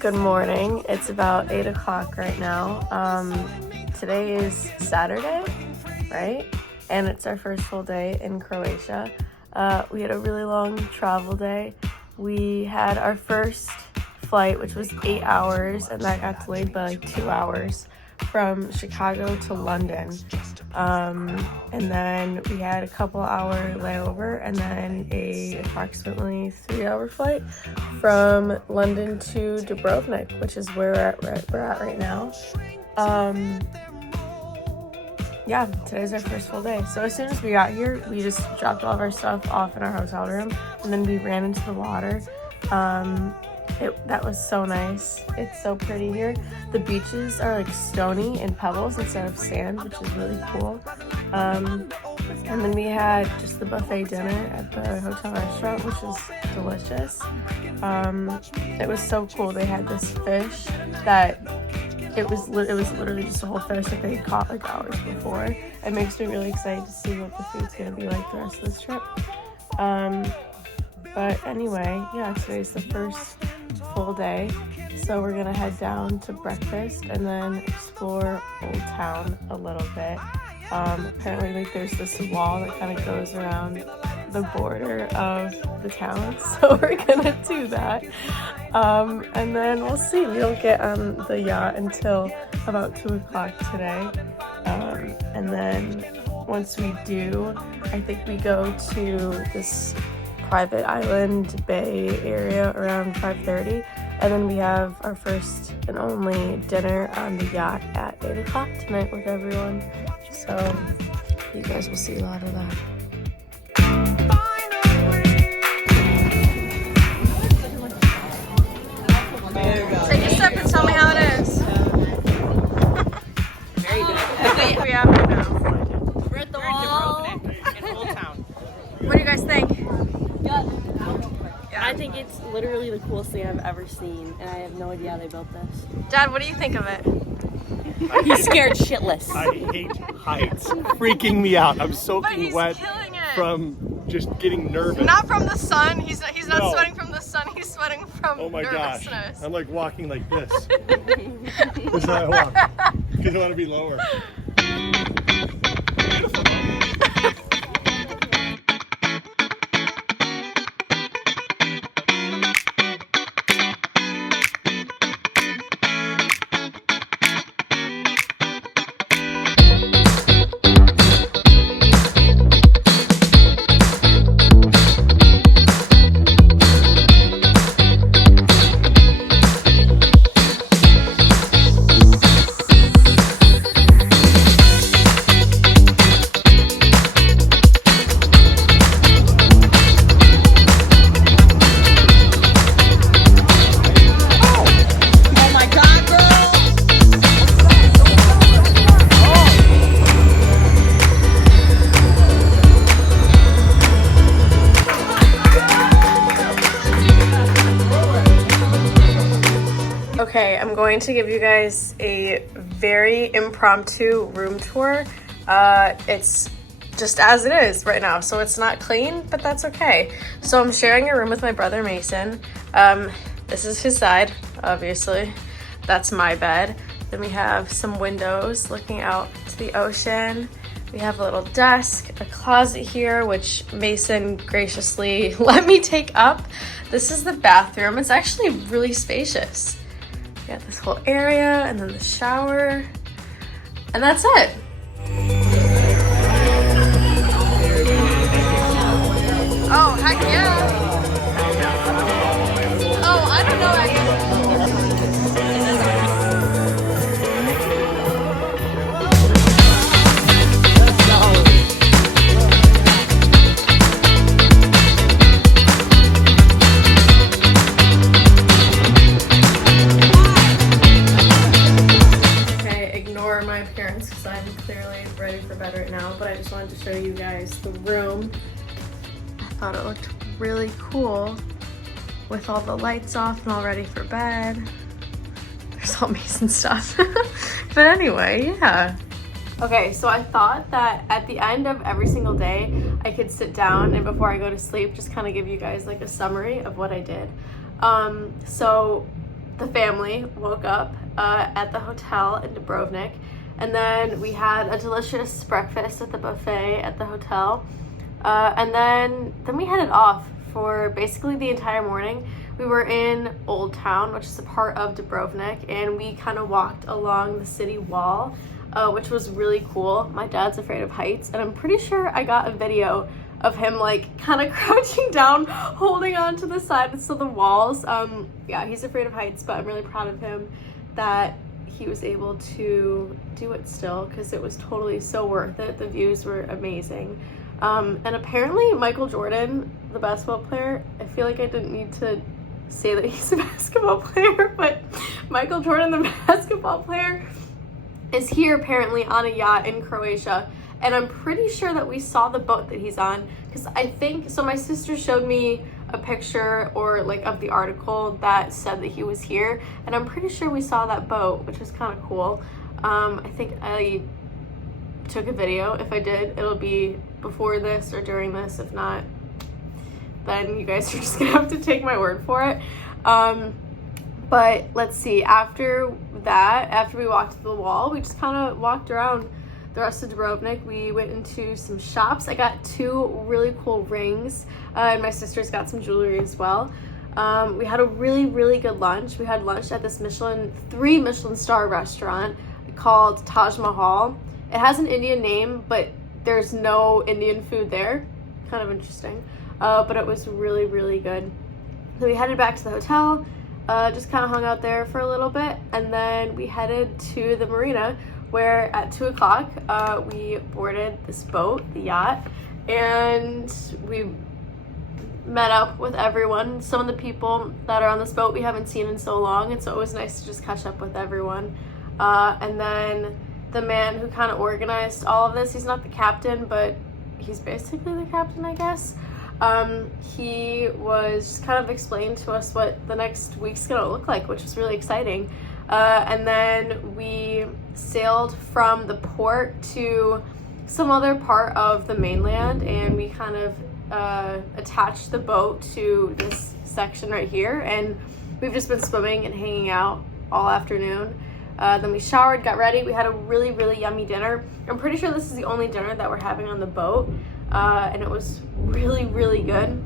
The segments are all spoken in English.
Good morning. It's about 8 o'clock right now. Today is Saturday, right? And it's our first full day in Croatia. We had a really long travel day. We had our first flight, which was 8 hours, and that got delayed by like 2 hours from Chicago to London. And then we had a couple hour layover and then a approximately 3-hour flight from London to Dubrovnik, which is where we're at right now. Yeah, today's our first full day. So as soon as we got here, we just dropped all of our stuff off in our hotel room and then we ran into the water. That was so nice. It's so pretty here. The beaches are like stony and pebbles instead of sand, which is really cool. And then we had just the buffet dinner at the hotel restaurant, which was delicious. It was so cool. They had this fish that it was literally just a whole fish that they caught like hours before. It makes me really excited to see what the food's gonna be like the rest of this trip. But anyway, yeah, today's the first full day, so we're gonna head down to breakfast and then explore Old Town a little bit. Apparently like there's this wall that kind of goes around the border of the town, so we're gonna do that. And then we'll see. We don't get on the yacht until about 2 o'clock today. And then once we do, I think we go to this private island bay area around 5:30, and then we have our first and only dinner on the yacht at 8 o'clock tonight with everyone. So you guys will see a lot of that. Take a sip and tell me how it is. Very good. I think we have it now. We're at the wall in Old Town. What do you guys think? I think it's literally the coolest thing I've ever seen, and I have no idea how they built this. Dad, what do you think of it? He's scared shitless. I hate heights. Freaking me out. I'm soaking wet from just getting nervous. Not from the sun. He's not sweating from the sun. He's sweating from oh my nervousness. gosh. I'm like walking like this. That's how I walk. Because I want to be lower. Okay, I'm going to give you guys a very impromptu room tour. It's just as it is right now, so it's not clean, but that's okay. So I'm sharing a room with my brother Mason. This is his side, obviously. That's my bed. Then we have some windows looking out to the ocean. We have a little desk, a closet here, which Mason graciously let me take up. This is the bathroom. It's actually really spacious. We got this whole area and then the shower, and that's it. Oh, heck yeah. Oh, I don't know, I guess. the room. I thought it looked really cool with all the lights off and all ready for bed. There's all Mason stuff. But anyway, yeah. Okay, so I thought that at the end of every single day, I could sit down and before I go to sleep, just kind of give you guys like a summary of what I did. So the family woke up at the hotel in Dubrovnik, and then we had a delicious breakfast at the buffet at the hotel, and then we headed off for basically the entire morning. We were in Old Town, which is a part of Dubrovnik, and we kind of walked along the city wall, which was really cool. My dad's afraid of heights, and I'm pretty sure I got a video of him like kind of crouching down, holding on to the sides of the walls. Yeah, he's afraid of heights, but I'm really proud of him that he was able to do it still, because it was totally so worth it. The views were amazing. And apparently Michael Jordan, the basketball player, I feel like I didn't need to say that he's a basketball player, but Michael Jordan, the basketball player, is here apparently on a yacht in Croatia. And I'm pretty sure that we saw the boat that he's on, because I think, so my sister showed me a picture or like of the article that said that he was here, and I'm pretty sure we saw that boat, which was kind of cool. I think I took a video. If I did, it'll be before this or during this. If not, then you guys are just gonna have to take my word for it. But let's see, after that, after we walked to the wall, we just kind of walked around the rest of Dubrovnik. We went into some shops. I got 2 really cool rings, and my sister's got some jewelry as well. We had a really, really good lunch. We had lunch at this 3 Michelin star restaurant called Taj Mahal. It has an Indian name, but there's no Indian food there. Kind of interesting. But it was really, really good. Then we headed back to the hotel, just kind of hung out there for a little bit, and then we headed to the marina, where at 2 o'clock we boarded this boat, the yacht, and we met up with everyone. Some of the people that are on this boat we haven't seen in so long, and so it was nice to just catch up with everyone. And then the man who kind of organized all of this, he's not the captain, but he's basically the captain, I guess. He was kind of explaining to us what the next week's gonna look like, which was really exciting. And then we sailed from the port to some other part of the mainland, and we kind of attached the boat to this section right here, and we've just been swimming and hanging out all afternoon. Then we showered, got ready. We had a really, really yummy dinner. I'm pretty sure this is the only dinner that we're having on the boat, and it was really, really good.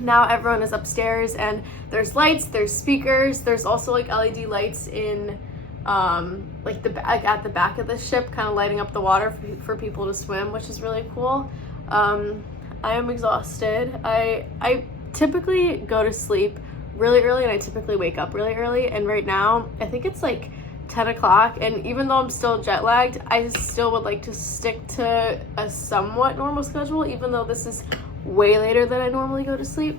Now everyone is upstairs, and there's lights, there's speakers, there's also like LED lights in like at the back of the ship, kind of lighting up the water for people to swim, which is really cool. I am exhausted. I typically go to sleep really early, and I typically wake up really early, and right now I think it's like 10 o'clock, and even though I'm still jet lagged, I still would like to stick to a somewhat normal schedule, even though this is way later than I normally go to sleep.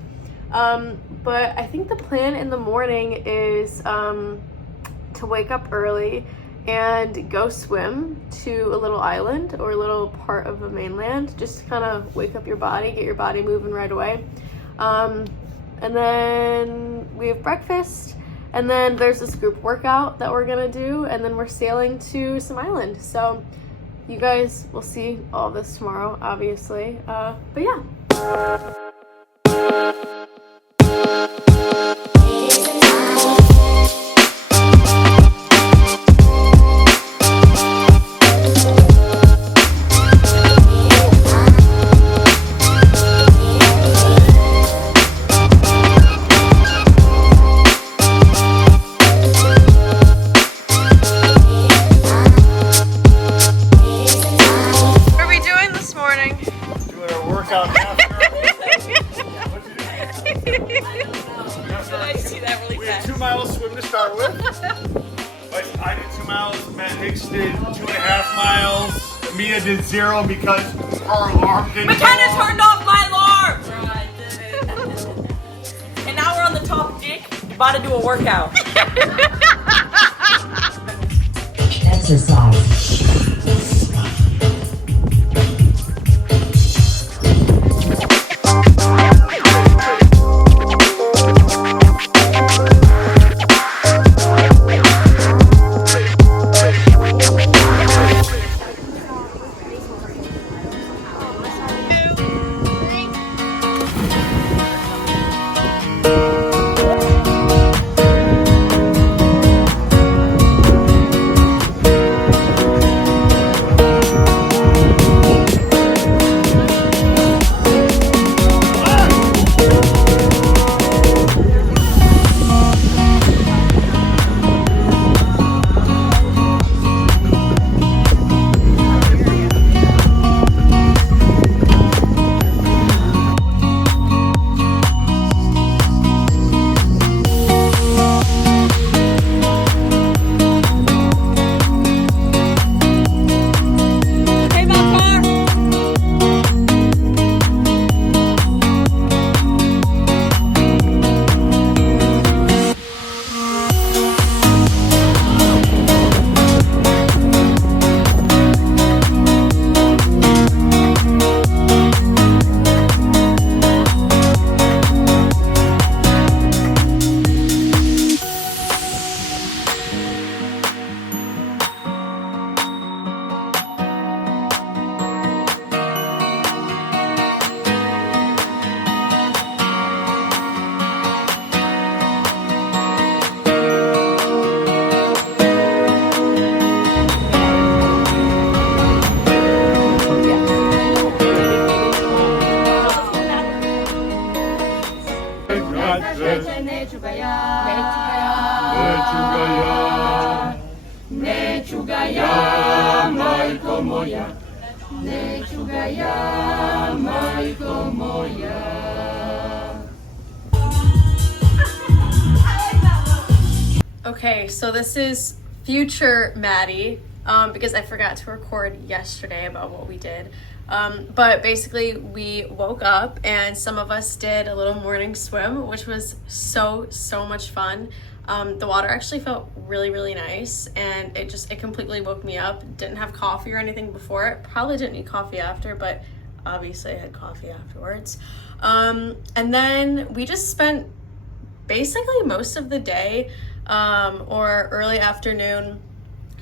But I think the plan in the morning is to wake up early and go swim to a little island or a little part of the mainland, just to kind of wake up your body, get your body moving right away. And then we have breakfast, and then there's this group workout that we're gonna do, and then we're sailing to some island. So you guys will see all of this tomorrow, obviously. But yeah. We had 2 miles swim to start with. But I did 2 miles, Matt Hicks did 2.5 miles. Mia did 0 because her alarm didn't McKenna go. turned off my alarm! And now we're on the topic, about to do a workout. Exercise. sreće, neću ga ja, neću ga ja, majko moja, neću ga ja, majko moja. Okay, so this is future Maddie, because I forgot to record yesterday about what we did. But basically we woke up and some of us did a little morning swim, which was so much fun. The water actually felt really nice, and it completely woke me up. Didn't have coffee or anything before it. Probably didn't need coffee after, but obviously I had coffee afterwards. And then we just spent basically most of the day or early afternoon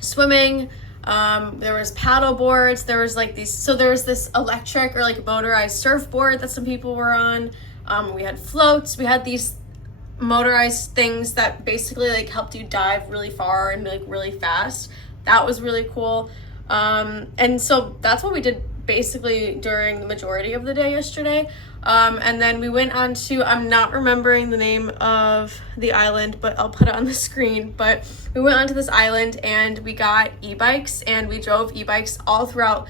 swimming. There was paddle boards, there was like these, so there was this electric or like motorized surfboard that some people were on. We had floats, we had these motorized things that basically like helped you dive really far and like really fast. That was really cool. And so that's what we did basically during the majority of the day yesterday. And then we went on to, I'm not remembering the name of the island, but I'll put it on the screen. But we went onto this island and we got e-bikes, and we drove e-bikes all throughout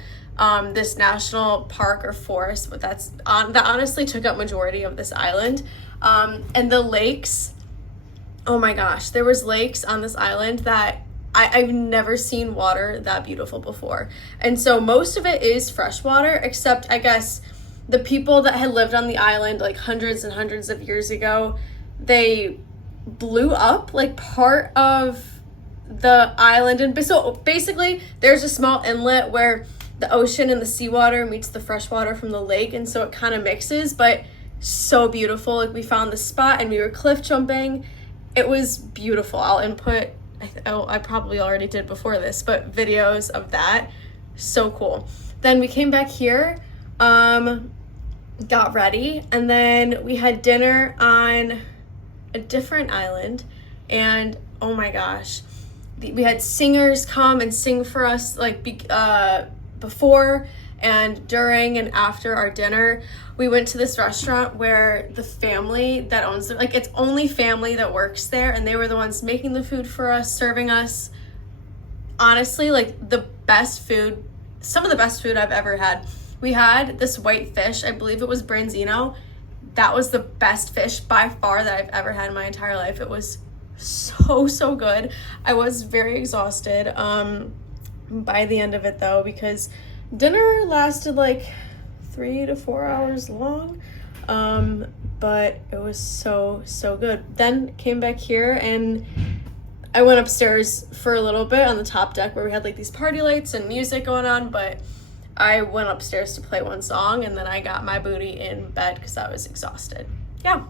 this national park or forest. But that honestly took up majority of this island. And the lakes, oh my gosh, there was lakes on this island that I've never seen water that beautiful before. And so most of it is freshwater, except I guess the people that had lived on the island like hundreds and hundreds of years ago, they blew up like part of the island. And so basically there's a small inlet where the ocean and the seawater meets the freshwater from the lake, and so it kind of mixes, but so beautiful. Like we found the spot and we were cliff jumping. It was beautiful. I'll input, I probably already did before this, but videos of that. So cool. Then we came back here, got ready, and then we had dinner on a different island, and oh my gosh, we had singers come and sing for us like before and during and after our dinner. We went to this restaurant where the family that owns it, like it's only family that works there, and they were the ones making the food for us, serving us. Honestly, like the best food, some of the best food I've ever had. We had this white fish, I believe it was branzino. That was the best fish by far that I've ever had in my entire life. It was so good. I was very exhausted by the end of it though, because dinner lasted like 3 to 4 hours long, but it was so good. Then came back here and I went upstairs for a little bit on the top deck where we had like these party lights and music going on, but I went upstairs to play one song, and then I got my booty in bed because I was exhausted. Yeah.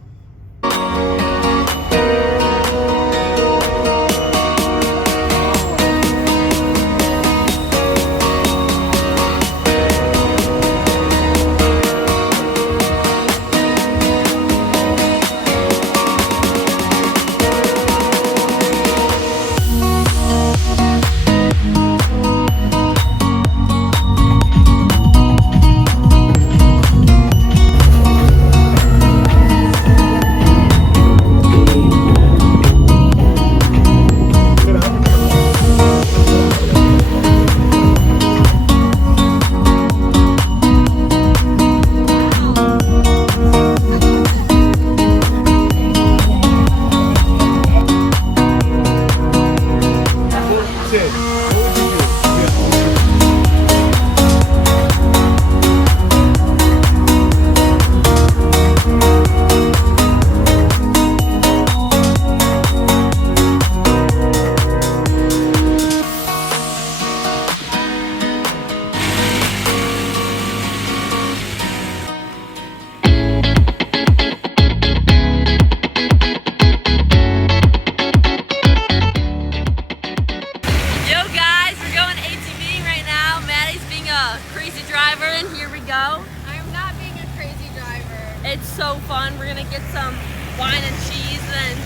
It's so fun. We're gonna get some wine and cheese and then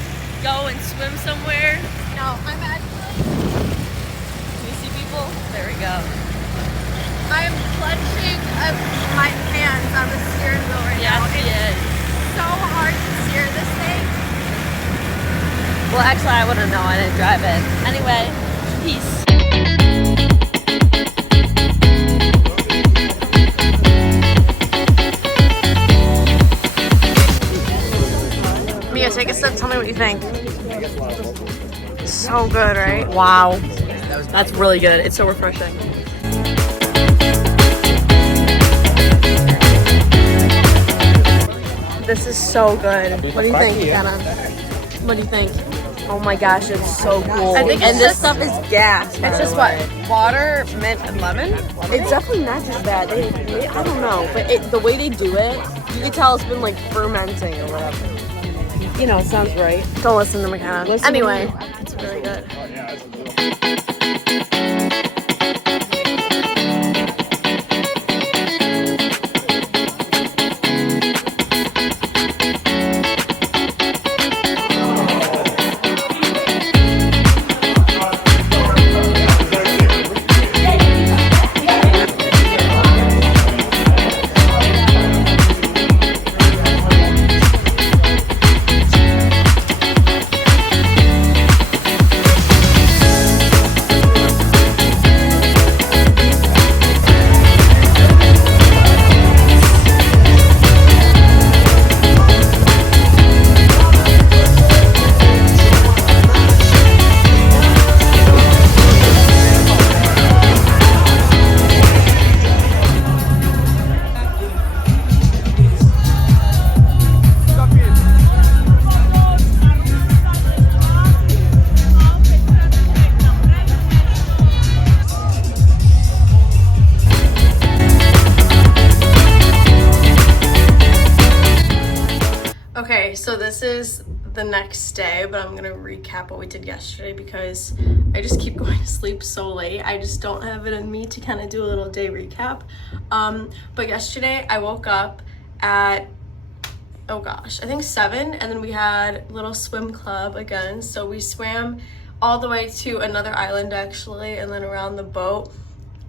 go and swim somewhere. No, I'm actually... Can you see people? There we go. I'm clutching my hands on the steering wheel right now. Yes, he is. So hard to steer this thing. Actually, I wouldn't know. I didn't drive it. Anyway, peace. Mia, take a sip. Tell me what you think. So good, right? Wow. That's really good. It's so refreshing. This is so good. What do you think, Anna? What do you think? Oh my gosh, it's so cool. I think and this stuff is gas. It's just what? Water, mint, and lemon? It's definitely not just that. I don't know, but the way they do it, you can tell it's been like fermenting or whatever. You know, it sounds right. Don't listen to McKenna. Anyway, it's really good. Okay, so this is the next day, but I'm gonna recap what we did yesterday because I just keep going to sleep so late. I just don't have it in me to kind of do a little day recap. But yesterday I woke up at, oh gosh, I think 7, and then we had a little swim club again. So we swam all the way to another island actually, and then around the boat.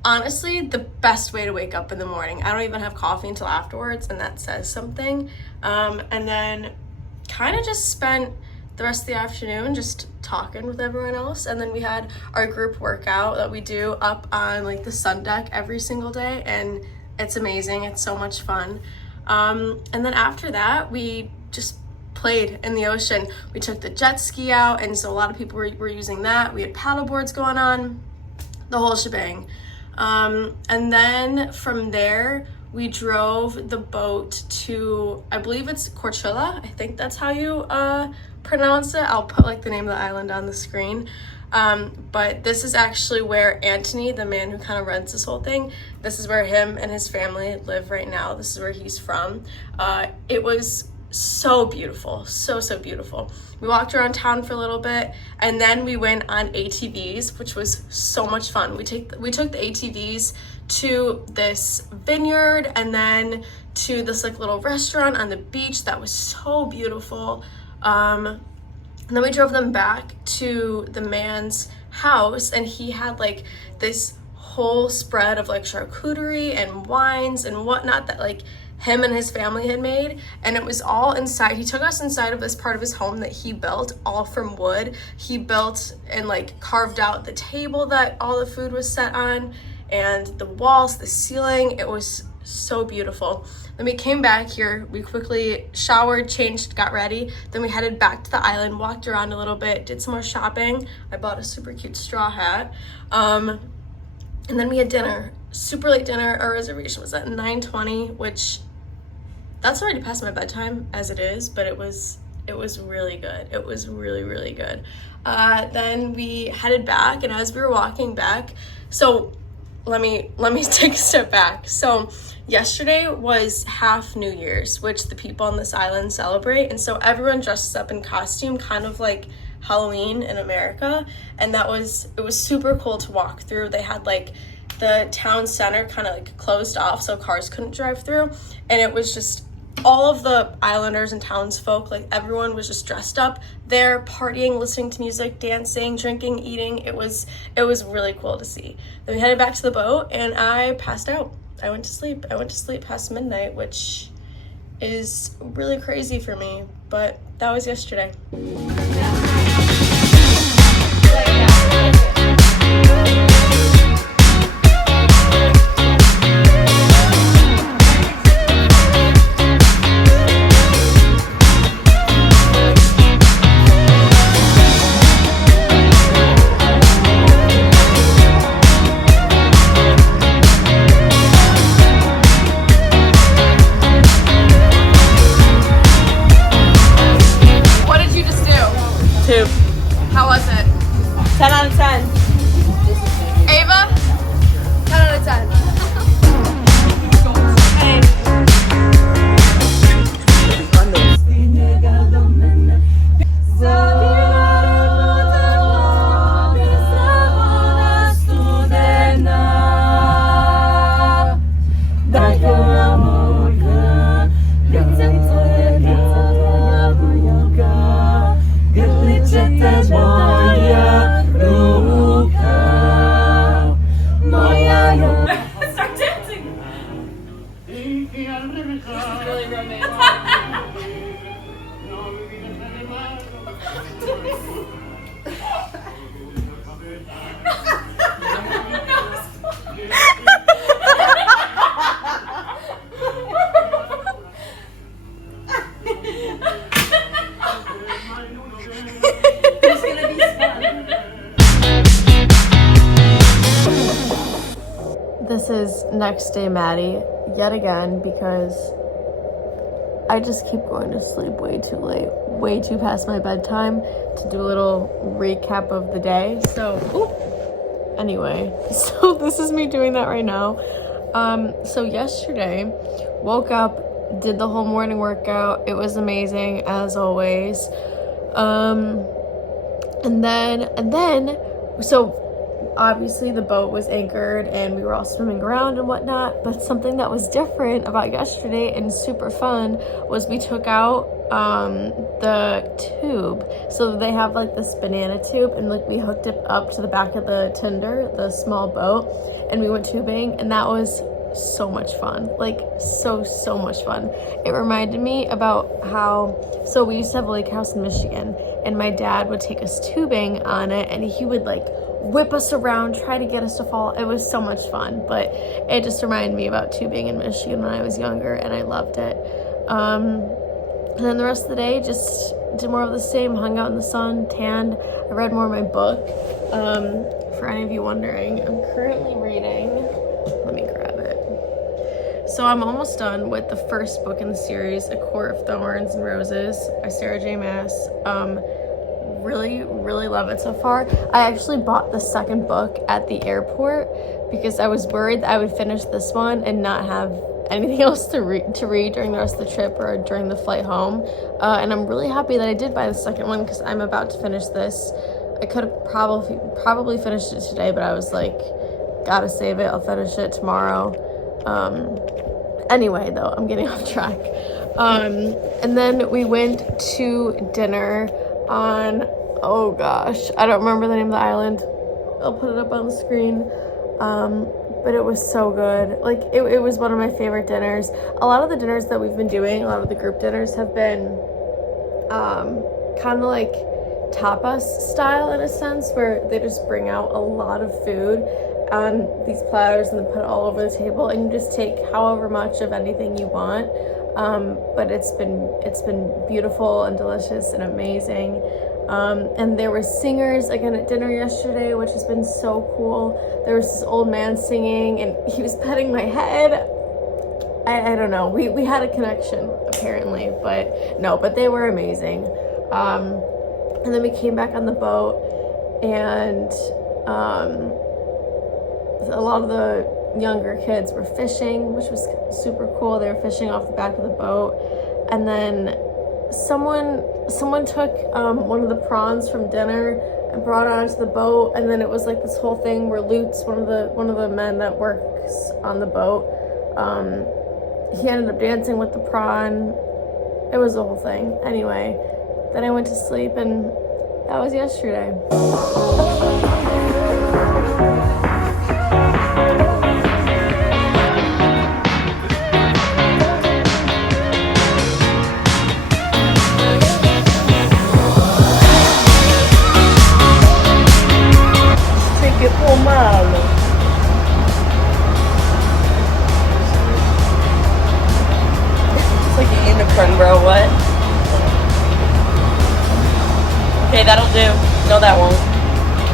Honestly, the best way to wake up in the morning. I don't even have coffee until afterwards, and that says something. And then kind of just spent the rest of the afternoon just talking with everyone else. And then we had our group workout that we do up on like the sun deck every single day, and it's amazing. It's so much fun. And then after that, we just played in the ocean. We took the jet ski out, and so a lot of people were using that. We had paddle boards going on, the whole shebang. And then from there, we drove the boat to, I believe it's Croatia. I think that's how you pronounce it. I'll put like the name of the island on the screen. But this is actually where Anthony, the man who kind of runs this whole thing, this is where him and his family live right now. This is where he's from. It was so beautiful, so beautiful. We walked around town for a little bit, and then we went on ATVs, which was so much fun. We took the ATVs to this vineyard and then to this like little restaurant on the beach that was so beautiful. And then we drove them back to the man's house, and he had like this whole spread of like charcuterie and wines and whatnot that like him and his family had made, and it was all inside. He took us inside of this part of his home that he built all from wood. He built and like carved out the table that all the food was set on, and the walls, the ceiling. It was so beautiful. Then we came back here, we quickly showered, changed, got ready. Then we headed back to the island, walked around a little bit, did some more shopping. I bought a super cute straw hat. And then we had dinner, super late dinner. Our reservation was at 9:20, which that's already past my bedtime as it is, but it was really good. It was really good. Then we headed back, and as we were walking back, so let me take a step back. So yesterday was half New Year's, which the people on this island celebrate, and so everyone dresses up in costume, kind of like Halloween in America, and it was super cool to walk through. They had like the town center kind of like closed off so cars couldn't drive through, and it was just all of the islanders and townsfolk, like everyone was just dressed up there, partying, listening to music, dancing, drinking, eating. It was really cool to see. Then we headed back to the boat, and I passed out. I went to sleep past midnight, which is really crazy for me, but that was yesterday. this is next day Maddie yet again because I just keep going to sleep way too late, way too past my bedtime to do a little recap of the day. So, anyway, so this is me doing that right now. So yesterday, woke up, did the whole morning workout. It was amazing as always. And then, so obviously the boat was anchored and we were all swimming around and whatnot, but something that was different about yesterday and super fun was we took out the tube. So they have like this banana tube, and like we hooked it up to the back of the tender, the small boat, and we went tubing, and that was so much fun. Like so much fun. It reminded me about how, so we used to have a lake house in Michigan, and my dad would take us tubing on it, and he would like whip us around, try to get us to fall. It was so much fun, but it just reminded me about tubing in Michigan when I was younger, and I loved it. And then the rest of the day, just did more of the same, hung out in the sun, tanned. I read more of my book. For any of you wondering, I'm currently reading, let me grab it. So I'm almost done with the first book in the series, A Court of Thorns and Roses by Sarah J. Maas. Really love it so far. I actually bought the second book at the airport because I was worried that I would finish this one and not have anything else to read during the rest of the trip or during the flight home. And I'm really happy that I did buy the second one because I'm about to finish this. I could have probably finished it today, but I was like, gotta save it. I'll finish it tomorrow. Anyway, though, I'm getting off track. And then we went to dinner on, oh gosh, I don't remember the name of the island. I'll put it up on the screen. But it was so good. Like, it was one of my favorite dinners. A lot of the dinners that we've been doing, a lot of the group dinners have been kind of like tapas style in a sense, where they just bring out a lot of food on these platters and then put it all over the table, and you just take however much of anything you want. But it's been beautiful and delicious and amazing. And there were singers again at dinner yesterday, which has been so cool. There was this old man singing, and he was petting my head. I don't know. We had a connection apparently, but they were amazing. And then we came back on the boat, and a lot of the younger kids were fishing, which was super cool. They were fishing off the back of the boat, and then someone took one of the prawns from dinner and brought it onto the boat, and then it was like this whole thing where Lutz, one of the men that works on the boat, he ended up dancing with the prawn. It was the whole thing. Anyway, then I went to sleep, and that was yesterday. It's like a unicorn, bro. What? Okay, that'll do. No, that won't.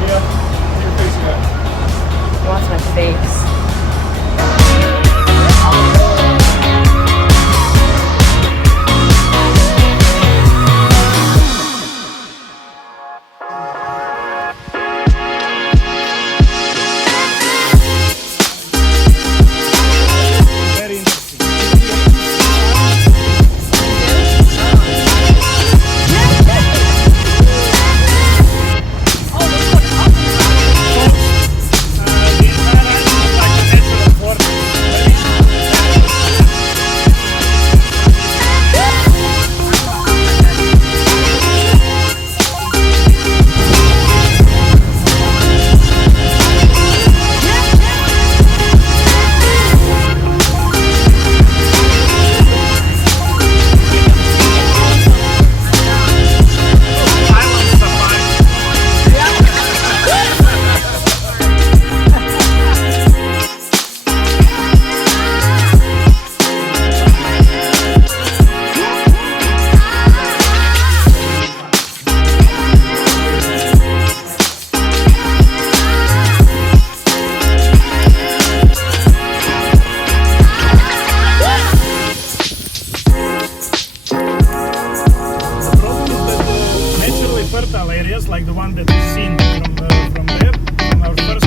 Yeah, your face again. Watch my face. hotel areas like the one that we've seen from there, from our first.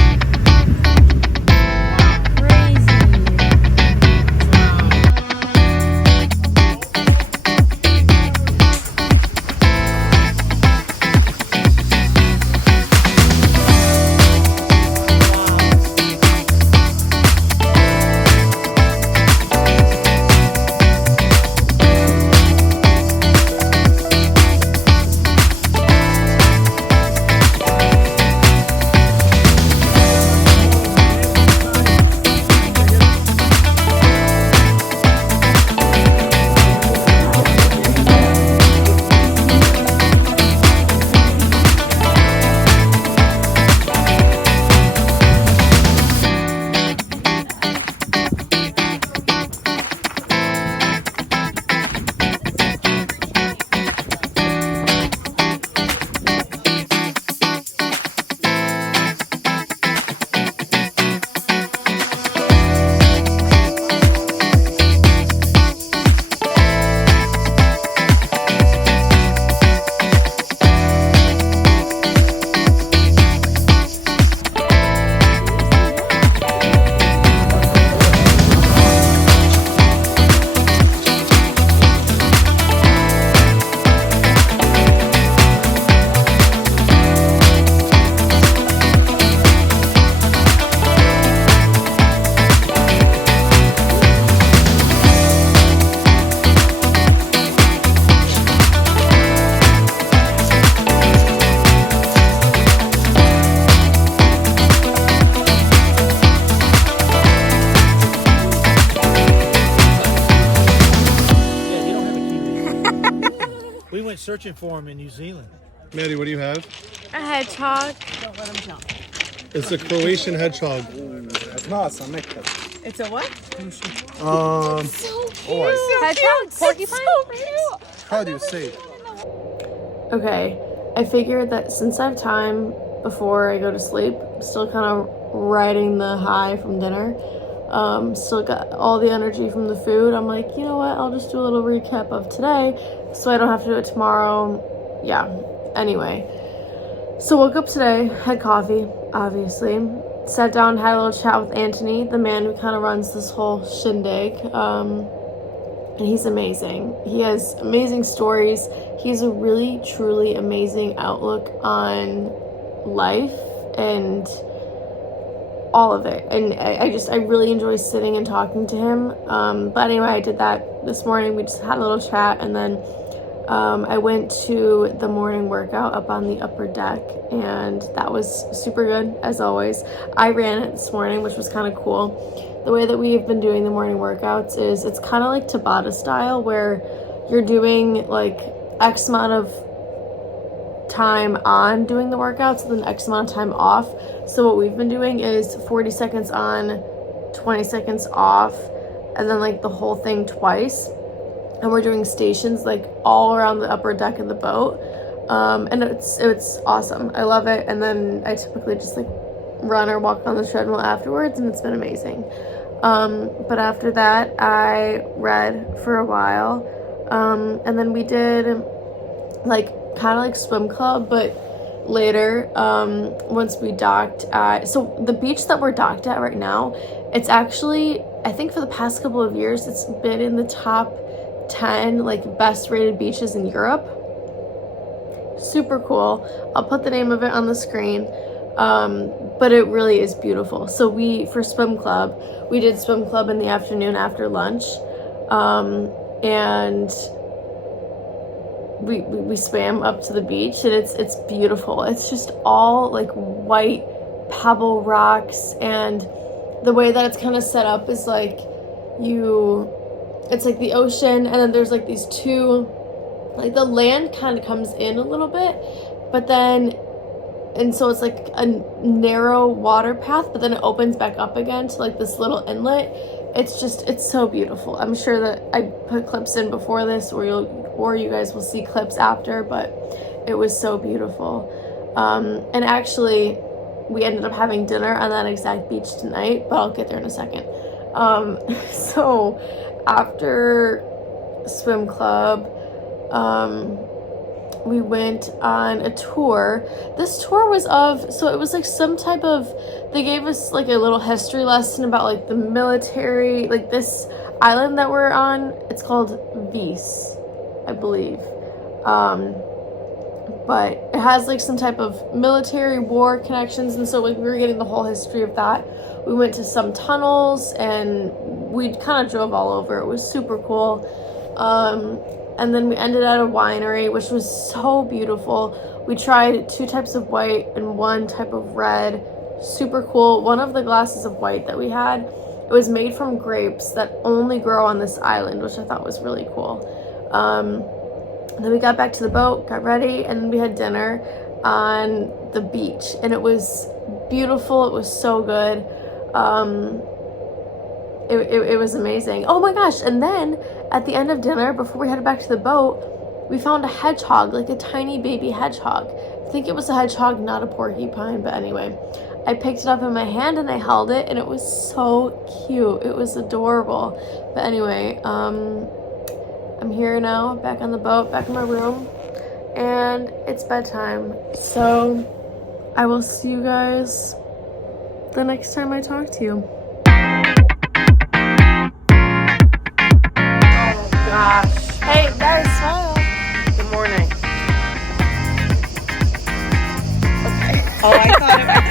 Searching for him in New Zealand. Maddie, what do you have? A hedgehog. It's a Croatian hedgehog. It's a what? Hedgehog? Porcupine? How do you say it? Okay, I figured that since I have time before I go to sleep, still kind of riding the high from dinner, still got all the energy from the food. I'm like, you know what, I'll just do a little recap of today so I don't have to do it tomorrow. Yeah, anyway. So woke up today, had coffee, obviously. Sat down, had a little chat with Anthony, the man who kind of runs this whole shindig. And he's amazing. He has amazing stories. He has a really, truly amazing outlook on life and all of it. And I really enjoy sitting and talking to him. But anyway, I did that this morning. We just had a little chat, and then I went to the morning workout up on the upper deck, and that was super good, as always. I ran it this morning, which was kind of cool. The way that we've been doing the morning workouts is it's kind of like Tabata style, where you're doing like X amount of time on doing the workouts and then X amount of time off. So what we've been doing is 40 seconds on, 20 seconds off, and then like the whole thing twice. And we're doing stations like all around the upper deck of the boat. And it's awesome. I love it. And then I typically just like run or walk on the treadmill afterwards, and it's been amazing. But after that, I read for a while. And then we did like kind of like swim club, but later, once we docked at, so the beach that we're docked at right now, it's actually, I think for the past couple of years, it's been in the top 10 like best rated beaches in Europe. Super cool. I'll put the name of it on the screen. But it really is beautiful. So for swim club, we did swim club in the afternoon after lunch. And we swam up to the beach, and it's beautiful. It's just all like white pebble rocks, and the way that it's kind of set up is like it's like the ocean, and then there's like these two, like the land kind of comes in a little bit, but then, and so it's like a narrow water path, but then it opens back up again to like this little inlet. It's so beautiful. I'm sure that I put clips in before this, or you guys will see clips after, but it was so beautiful. And actually, we ended up having dinner on that exact beach tonight, but I'll get there in a second. So after swim club, we went on a tour. This tour was so it was like some type of, they gave us like a little history lesson about like the military, like this island that we're on. It's called Vis, I believe. But it has like some type of military war connections, and so like we were getting the whole history of that. We went to some tunnels and we kind of drove all over. It was super cool. And then we ended at a winery, which was so beautiful. We tried 2 types of white and 1 type of red. Super cool. One of the glasses of white that we had, it was made from grapes that only grow on this island, which I thought was really cool. Then we got back to the boat, got ready, and we had dinner on the beach. And it was beautiful. It was so good. It was amazing. Oh my gosh. And then at the end of dinner, before we headed back to the boat, we found a hedgehog, like a tiny baby hedgehog. I think it was a hedgehog, not a porcupine, but anyway. I picked it up in my hand and I held it, and it was so cute. It was adorable. But anyway, I'm here now, back on the boat, back in my room, and it's bedtime. So I will see you guys the next time I talk to you. Gosh. Hey, guys, smile. Good morning. Oh, I thought it was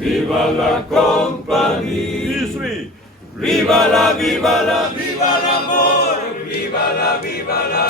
Viva la compagnie. Viva la, viva la, viva l'amor. Viva la, viva la.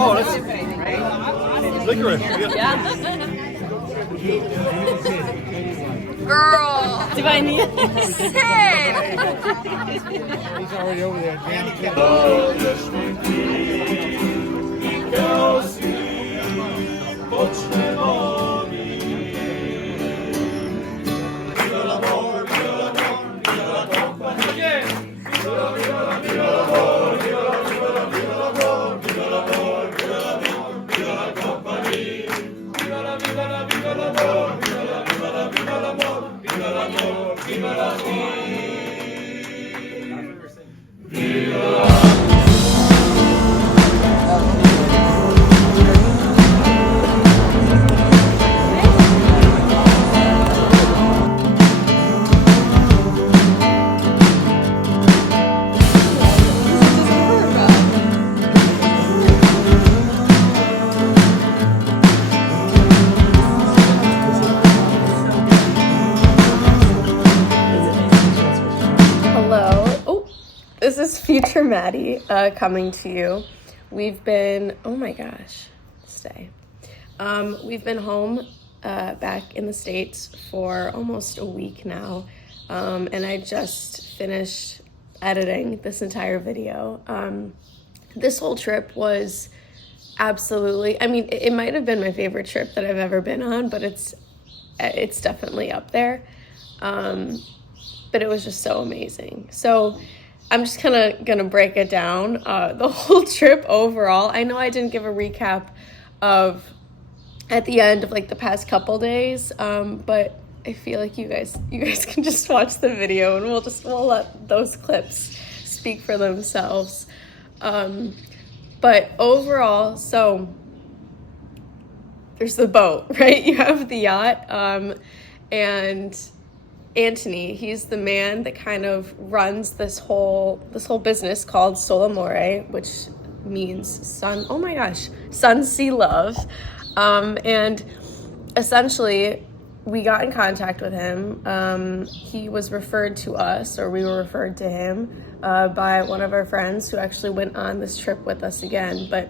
Oh, that's licorice. Yeah. Girl. Do I need it? He's already over there. Danny. Hello. Oh, this is future Maddie coming to you. We've been, oh my gosh, stay. We've been home back in the States for almost a week now. And I just finished editing this entire video. This whole trip was absolutely, I mean, it might have been my favorite trip that I've ever been on, but it's definitely up there. But it was just so amazing. So I'm just kind of gonna break it down, the whole trip overall. I know I didn't give a recap of at the end of like the past couple days, but I feel like you guys can just watch the video and we'll let those clips speak for themselves. But overall, so there's the boat, right? You have the yacht, and Anthony, he's the man that kind of runs this whole business called Solamore, which means sun, sea, love. And essentially we got in contact with him. He was referred to us, or we were referred to him, by one of our friends who actually went on this trip with us again. But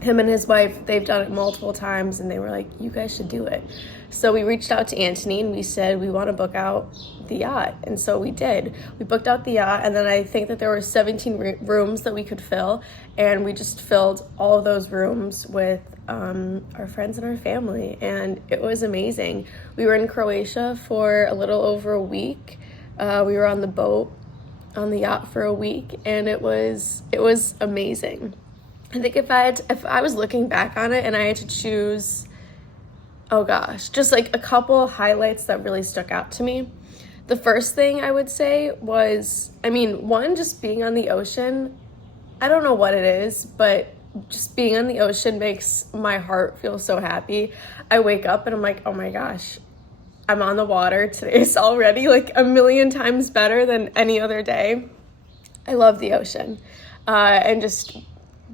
him and his wife, they've done it multiple times, and they were like, you guys should do it. So we reached out to Anthony and we said, we want to book out the yacht. And so we did. We booked out the yacht, and then I think that there were 17 rooms that we could fill, and we just filled all of those rooms with our friends and our family, and it was amazing. We were in Croatia for a little over a week. We were on the boat, on the yacht for a week, and it was amazing. I think if I was looking back on it and I had to choose, oh gosh, just like a couple highlights that really stuck out to me. The first thing I would say was, I mean, one, just being on the ocean. I don't know what it is, but just being on the ocean makes my heart feel so happy. I wake up and I'm like, oh my gosh, I'm on the water. Today's already like a million times better than any other day. I love the ocean. And just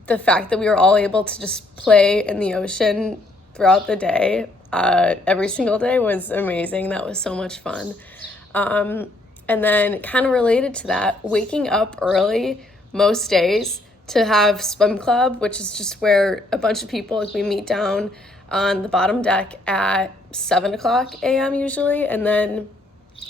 the fact that we were all able to just play in the ocean throughout the day, every single day, was amazing. That was so much fun. And then kind of related to that, waking up early most days to have swim club, which is just where a bunch of people, like, we meet down on the bottom deck at 7:00 a.m. usually, and then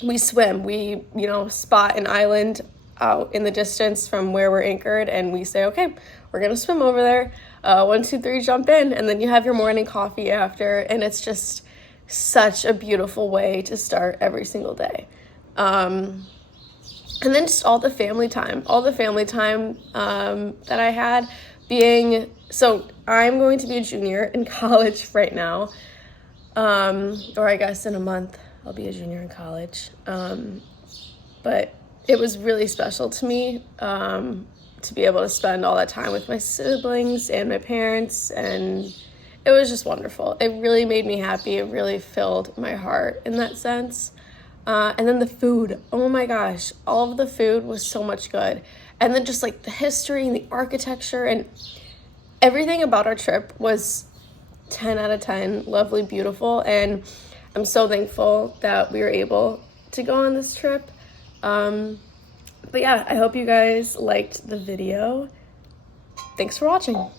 we swim. We, spot an island out in the distance from where we're anchored, and we say, okay, we're gonna swim over there. 1, 2, 3, jump in, and then you have your morning coffee after, and it's just such a beautiful way to start every single day. And then just all the family time that I had so I'm going to be a junior in college right now, or I guess in a month I'll be a junior in college. But it was really special to me to be able to spend all that time with my siblings and my parents, and it was just wonderful. It really made me happy. It really filled my heart in that sense. And then the food, oh my gosh, all of the food was so much good. And then just like the history and the architecture and everything about our trip was 10 out of 10, lovely, beautiful. And I'm so thankful that we were able to go on this trip. But yeah, I hope you guys liked the video. Thanks for watching.